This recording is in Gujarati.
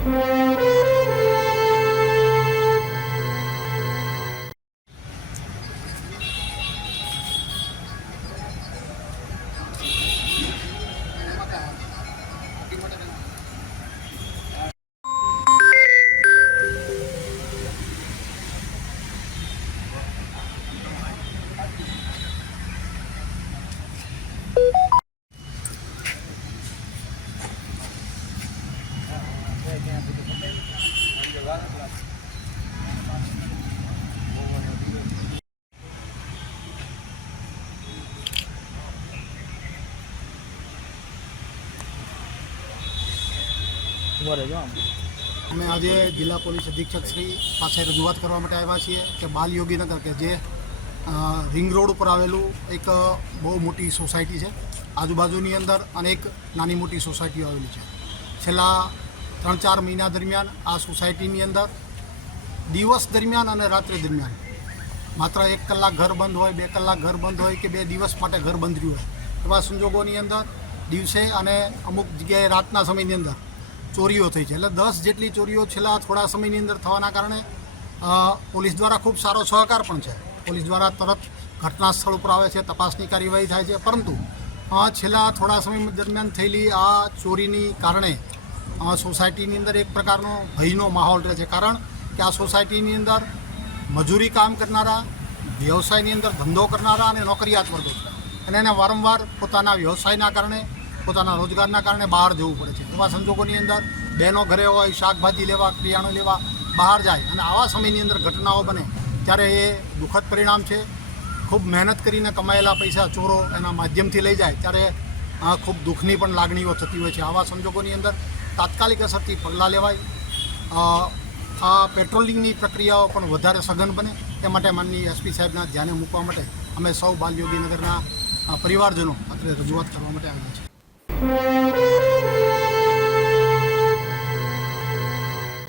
અમે આજે જિલ્લા પોલીસ અધિક્ષક શ્રી પાસે રજૂઆત કરવા માટે આવ્યા છીએ કે બાલયોગીનગર કે જે રિંગ રોડ ઉપર આવેલું એક બહુ મોટી સોસાયટી છે, આજુબાજુની અંદર અનેક નાની મોટી સોસાયટીઓ આવેલી છે. છેલ્લા 3-4 મહિના દરમિયાન આ સોસાયટીની અંદર દિવસ દરમિયાન અને રાત્રિ દરમિયાન માત્ર 1 કલાક ઘર બંધ હોય, 2 કલાક ઘર બંધ હોય કે 2 દિવસ માટે ઘર બંધ રહ્યું હોય, એવા સંજોગોની અંદર દિવસે અને અમુક જગ્યાએ રાતના સમયની અંદર ચોરીઓ થઈ છે. એટલે 10 જેટલી ચોરીઓ છેલ્લા થોડા સમયની અંદર થવાના કારણે પોલીસ દ્વારા ખૂબ સારો સહકાર પણ છે. પોલીસ દ્વારા તરત ઘટના સ્થળ ઉપર આવે છે, તપાસની કાર્યવાહી થાય છે. પરંતુ છેલ્લા થોડા સમય દરમિયાન થયેલી આ ચોરીની કારણે સોસાયટીની અંદર એક પ્રકારનો ભયનો માહોલ રહે છે. કારણ કે આ સોસાયટીની અંદર મજૂરી કામ કરનારા, વ્યવસાયની અંદર ધંધો કરનારા અને નોકરિયાત વર્ગો છે, અને એને વારંવાર પોતાના વ્યવસાયના કારણે, પોતાના રોજગારના કારણે બહાર જવું પડે છે. એવા સંજોગોની અંદર બહેનો ઘરે હોય, શાકભાજી લેવા, કરિયાણું લેવા બહાર જાય અને આવા સમયની અંદર ઘટનાઓ બને ત્યારે એ દુઃખદ પરિણામ છે. ખૂબ મહેનત કરીને કમાયેલા પૈસા ચોરો એના માધ્યમથી લઈ જાય ત્યારે ખૂબ દુઃખની પણ લાગણીઓ થતી હોય છે. આવા સંજોગોની અંદર તાત્કાલિક અસરથી પગલાં લેવાય, આ પેટ્રોલિંગની પ્રક્રિયાઓ પણ વધારે સઘન બને તે માટે માનનીય એસપી સાહેબના ધ્યાને મૂકવા માટે અમે સૌ બાલયોગીનગરના પરિવારજનો અત્રે રજૂઆત કરવા માટે આવ્યા છીએ.